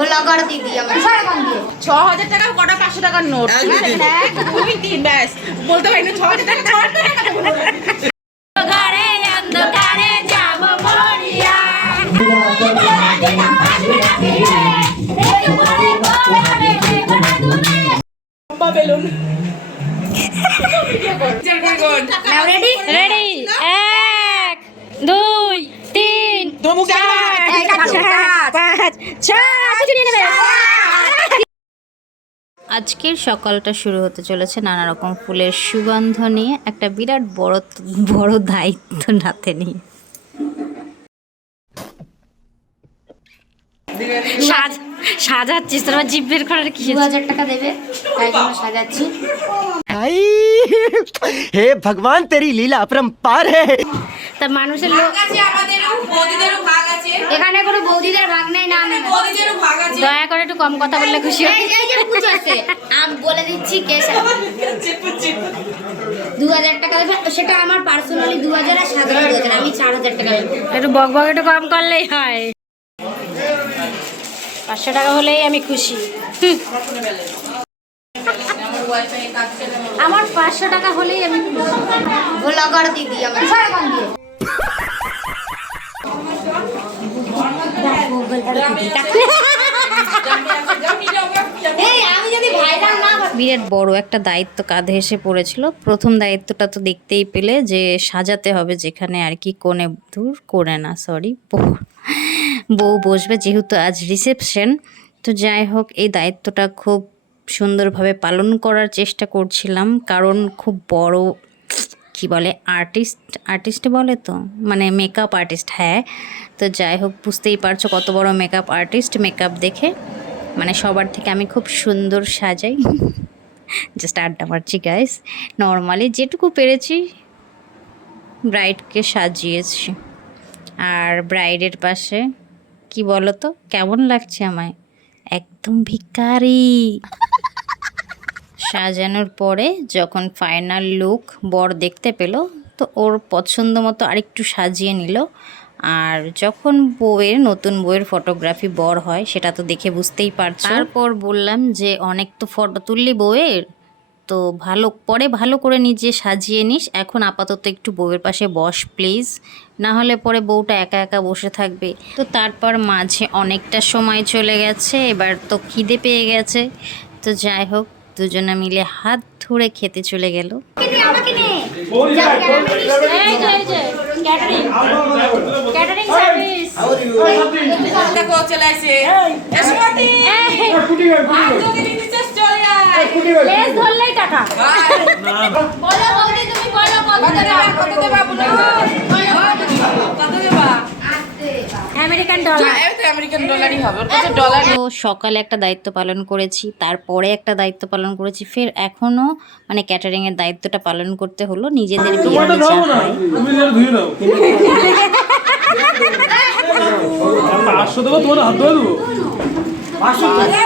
ভোলাগড় দিদি আমার। ছ হাজার টাকা কটা পাঁচশো টাকার নোট? এক, দুই, তিন। তিন ব্যাস। বলতে পারি না ছ হাজার টাকা ছ হাজার টাকা বেলুন রেডি রেডি এক দুই তিন আজকের সকালটা শুরু হতে চলেছে নানা রকম ফুলের সুগন্ধ নিয়ে একটা বিরাট বড় বড় দায়িত্ব নাতে নিয়ে। সাজ সাজাচ্ছিস তোমার জিভ বের করার কি হাজার টাকা দেবে তাই জন্য সাজাচ্ছি। হে ভগবান তেরি লীলা পার হ্যাঁ তা মানুষের লোক এখানে কোনো বৌদিদের ভাগ নেই না দয়া করে একটু কম কথা বললে খুশি আমি বলে দিচ্ছি কে দু হাজার টাকা সেটা আমার পার্সোনালি দু হাজার আর দু হাজার আমি চার হাজার টাকা একটু বক বক একটু কম করলেই হয়। পাঁচশো টাকা হলেই আমি খুশি। আমার পাঁচশো টাকা হলেই আমি ভোলাগড় দিদি আমার। বিরাট বড় একটা দায়িত্ব কাঁধে এসে পড়েছিল। প্রথম দায়িত্বটা তো দেখতেই পেলে যে সাজাতে হবে যেখানে আর কি কোণে দূর করে না সরি বউ। বসবে যেহেতু আজ রিসেপশন তো যাই হোক, এই দায়িত্বটা খুব সুন্দরভাবে পালন করার চেষ্টা করছিলাম, কারণ খুব বড় কি বলে আর্টিস্ট আর্টিস্ট বলে তো? মানে মেকআপ আর্টিস্ট হ্যাঁ। তো যাই হোক, বুঝতেই পারছ কত বড় মেকআপ আর্টিস্ট মেকআপ দেখে। মানে সবার থেকে আমি খুব সুন্দর সাজাই। জাস্ট আড্ডা মারছি গাইস নর্মালি যেটুকু পেরেছি ব্রাইডকে সাজিয়েছি। আর ব্রাইডের পাশে, কি বলো তো কেমন লাগছে আমায়? একদম ভিকারি সাজানোর পরে যখন ফাইনাল লুক বর দেখতে পেল, তো ওর পছন্দ মতো আরেকটু সাজিয়ে নিল। আর যখন বউয়ের, নতুন বউয়ের ফটোগ্রাফি বর হয়, সেটা তো দেখে বুঝতেই পারছ। তারপর বললাম যে, অনেক তো ফটো তুললি বউয়ের, তো ভালো, পরে ভালো করে নিজে সাজিয়ে নিস। এখন আপাতত একটু বউয়ের পাশে বস প্লিজ না হলে পরে বউটা একা একা বসে থাকবে। তো তারপর মাঝে অনেকটা সময় চলে গেছে, এবার তো খিদে পেয়ে গেছে। তো যাই হোক দুজনে মিলে হাত ধরে খেতে চলে গেল দেখো আমেরিকান ডলার তো আমেরিকান ডলারই হবে। ওর কাছে ডলার তো সকালে একটা দায়িত্ব পালন করেছি তারপরে একটা দায়িত্ব পালন করেছি ফের এখনও মানে ক্যাটারিং এর দায়িত্বটা পালন করতে হলো নিজেদের যা হয়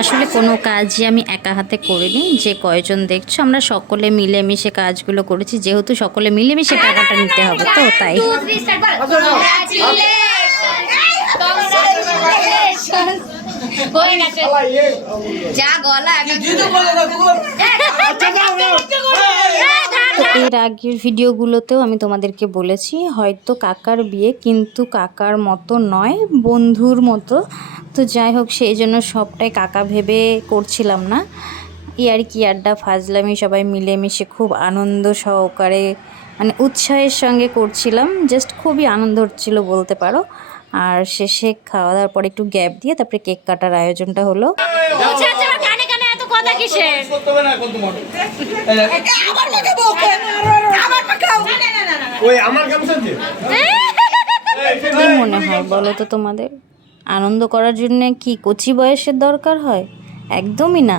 আসলে কোনো কাজই আমি একা হাতে করিনি যে কয়জন দেখছ আমরা সকলে মিলেমিশে কাজগুলো করেছি যেহেতু সকলে মিলেমিশে টাকাটা নিতে হবে তো তাই। যা গলা তো এর আগের ভিডিওগুলোতেও আমি তোমাদেরকে বলেছি, হয়তো কাকার বিয়ে কিন্তু কাকার মতো নয়, বন্ধুর মতো। তো যাই হোক, সেই জন্য সবটাই কাকা ভেবে করছিলাম না। ইয়ার কি আড্ডা, ফাজলামি, সবাই মিলেমিশে খুব আনন্দ সহকারে মানে উৎসাহের সঙ্গে করছিলাম জাস্ট খুবই আনন্দ হচ্ছিল বলতে পারো। আর শেষে খাওয়া দাওয়ার পর একটু গ্যাপ দিয়ে তারপরে কেক কাটার আয়োজনটা হলো। গামছা দিয়ে কি মনে হয় বলো তো তোমাদের? আনন্দ করার জন্য কি কচি বয়সের দরকার হয়? একদমই না।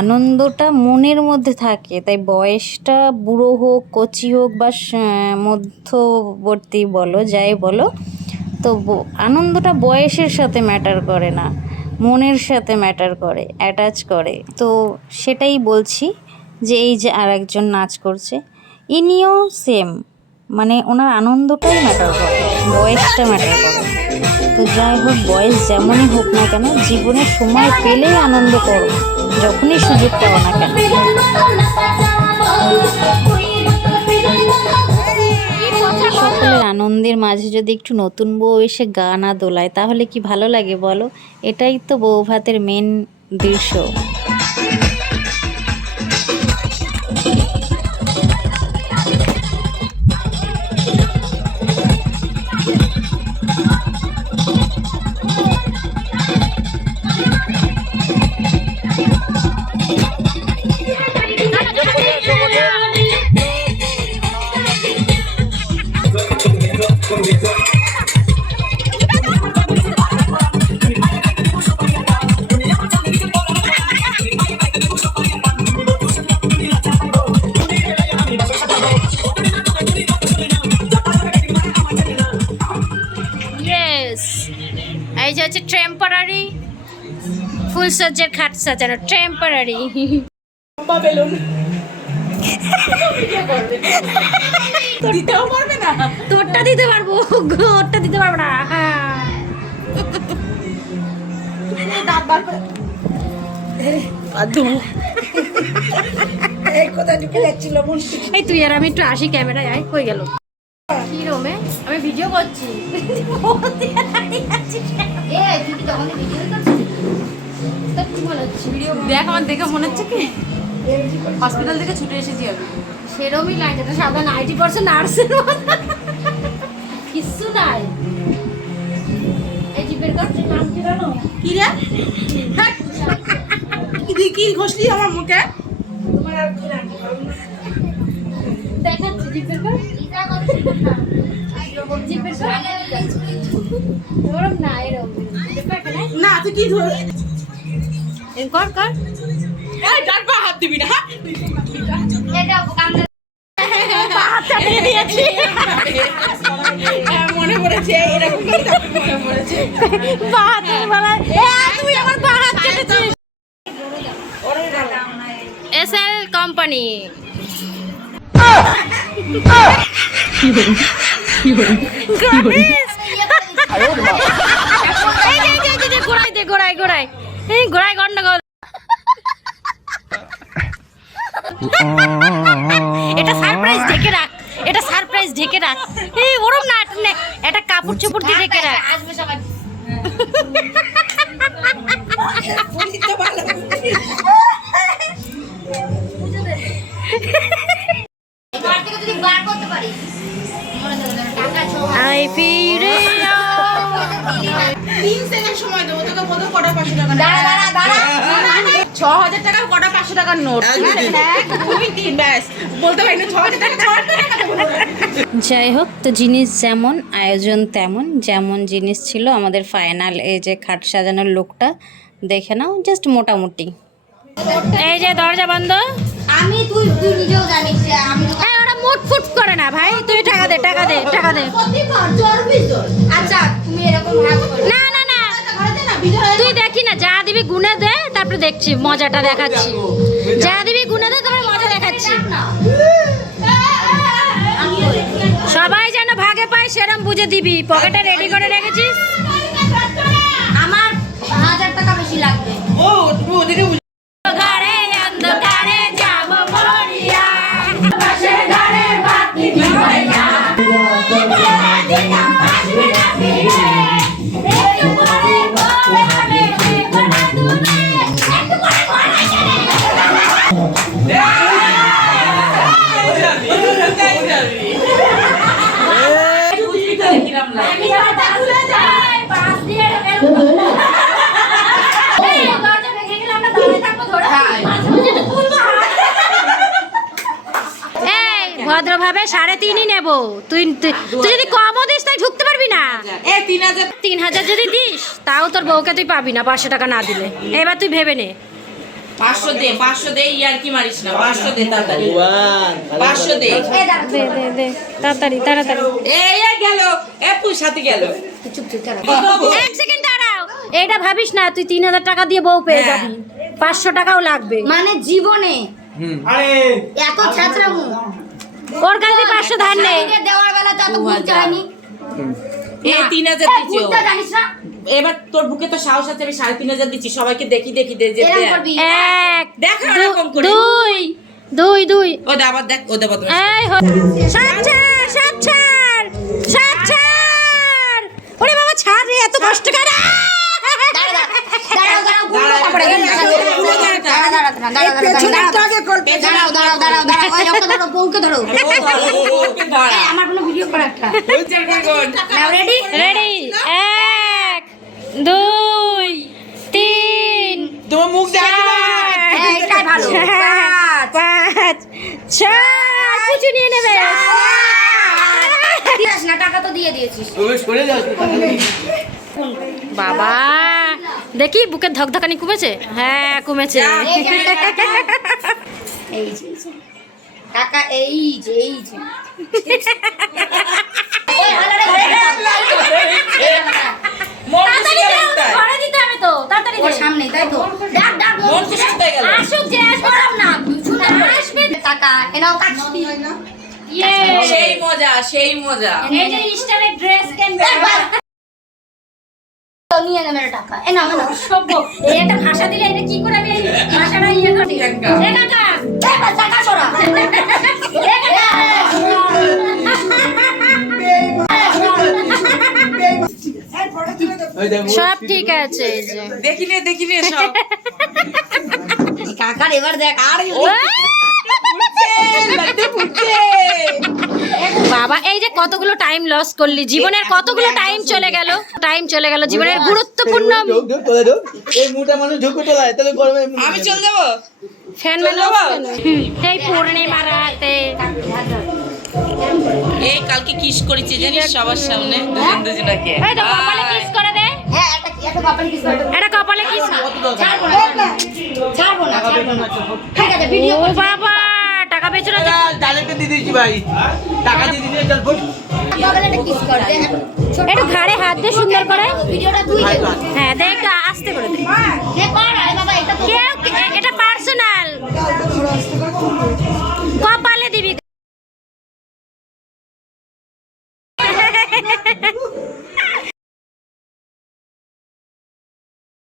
আনন্দটা মনের মধ্যে থাকে তাই বয়সটা বুড়ো হোক কচি হোক বা মধ্যবর্তী বলো যাই বলো তো আনন্দটা বয়সের সাথে ম্যাটার করে না, মনের সাথে ম্যাটার করে অ্যাটাচ করে। তো সেটাই বলছি যে এই যে আর একজন নাচ করছে, ইনিও সেম মানে ওনার আনন্দটাই ম্যাটার করে, বয়সটা ম্যাটার করে। তো যাই হোক, বয়স যেমনই হোক না কেন, জীবনে সময় পেলেই আনন্দ করো, যখনই সুযোগ পাও না কেন। সকলের মাঝে যদি একটু নতুন বউ এসে গানা দোলায় তাহলে কি ভালো লাগে বলো? এটাই তো বউ ভাতের মেন দৃশ্য। ফুলসজ্জার খাট সাজানো টেম্পোরারি দিতেও পারবে না। তোরটা দিতে পারব ওরটা দিতে পারব না এই তুই আর আমি একটু আসি ক্যামেরায় আয় কই গেল। কি রোমে? আমি ভিডিও করছি। দেখ আমার দেখে মনে হচ্ছে কি? হসপিটাল থেকে ছুটে এসেছি আমি। সেরমই লাগে তো সাদা নাইনটি পার্সেন্ট নার্সের কিচ্ছু নাই। কি ঘষলি আমার মুখে? দেখাচ্ছি জিপের কাছে জিপের ওরম না এরকম। না তুই কি ধরে কর কর। এই পা হাত দিবি না হ্যাঁ মনে পড়েছে এরকম মনে পড়েছে। বাহাদুর বাবা এ তুই আমার বাহাত কেটেছিস। SL company. গোড়াই দে গোড়াই গোড়াই এই গোড়াই গন্ডগোল। এটা সারপ্রাইজ ঢেকে রাখ এটা সারপ্রাইজ ঢেকে রাখ। এই ওরম না এটা কাপড় চোপড় দিয়ে ঢেকে রাখ। আসবে সবাই কটা পাঁচশো টাকা ছ হাজার টাকা কটা পাঁচশো টাকার নোট? দুই তিন ব্যাস। বলতে পারি না ছ হাজার টাকা ছ হাজার টাকা। দেবো। যাই হোক তো জিনিস যেমন আয়োজন তেমন। যেমন জিনিস ছিল আমাদের ফাইনাল এই যে খাট সাজানোর লোকটা দেখে নাও জাস্ট মোটামুটি। এই যে দরজা বন্ধ। আমি তুই তুই নিজেও জানিস যে আমি এই ওরা মুট ফুট করে না ভাই। তুই টাকা দে টাকা দে টাকা দে। আচ্ছা তুমি এরকম না তুই দেখি না, যা দিবি গুনে দে, তারপরে দেখছি, মজাটা দেখাচ্ছি। যা দিবি গুনে দে, তারপরে মজা দেখাচ্ছি। সবাই যেন ভাগে পায়, সেরম বুঝে দিবি, পকেটে রেডি ভদ্রভাবে সাড়ে তিনই নেব। তুই তুই যদি কমও দিস তাই ঢুকতে পারবি না? তিন হাজার তিন হাজার যদি দিস তাও তোর বউকে তুই পাবি না পাঁচশো টাকা না দিলে। এবার তুই ভেবে নে। পাঁচশো দে পাঁচশো দে ইয়ার কি মারিস না। পাঁচশো দে তাড়াতাড়ি। পাঁচশো দে। দে দে দে তাড়াতাড়ি তাড়াতাড়ি। এই এই গেল। এ পুষ গেল। এক সেকেন্ড দাঁড়াও। এইটা ভাবিস না তুই তিন হাজার টাকা দিয়ে বউ পেয়ে যাবি। পাঁচশো টাকাও লাগবে। মানে জীবনে আরে এত ছেঁচড়া মুখ ওর কাছে পাঁচশো ধার নেই। দেওয়ার বেলা তো হয়নি। তিন হাজার জানিস না। এবার তোর বুকে তো সাহস আছে আমি সাড়ে তিন হাজার দিচ্ছি সবাইকে দেখি দেখি দে যে এরকম এক দেখ না করে। দুই দুই দুই। ও দেখ ও দে বদমাশ। এই এক দুই তিন তোমার মুখ পাঁচ ছয়। পুচু নিয়ে নেবে। টাকা তো দিয়ে দিয়েছিস। বাবা। দেখি বুকের ধকধকানি কমেছে? হ্যাঁ কমেছে। সেই মজা সেই মজা। নিয়ে নেবে টাকা এ না না সভ্য এই একটা ভাষা দিলে এটা কি করে আমি ভাষাটা ইয়ে করি। এ কাকা টাকা সরা সব ঠিক আছে এই যে দেখি নে দেখি নে সব কাকার এবার দেখ আর বাবা এই যে কতগুলো টাইম লস করলি জীবনের কতগুলো টাইম চলে গেল টাইম চলে গেল জীবনের গুরুত্বপূর্ণ এই মুটা মানুষ ঝুঁকো তোলায় তাহলে গরমে আমি চল যাব? ফ্যান এই পূর্ণিমা রাতে এই কালকে কিস করেছি জানিস সবার সামনে দুজন দুজনাকে। এই তো কপালে কিস করে দে। হ্যাঁ একটা একটা কপাল কিস করে এটা কপালে কিস ছাড়বো না ছাড়বো না ছাড়বো না। ঠিক আছে ভিডিও ও বাবা। টাকা পেয়েছ না ডালেতে দিয়ে দিছি ভাই। টাকা দিয়ে দিয়েছি চল ফুট একটু ঘাড়ে হাত দিয়ে সুন্দর করে। হ্যাঁ দেখ একটু আস্তে করে দে। এটা পার্সোনাল। কপালে দিবি।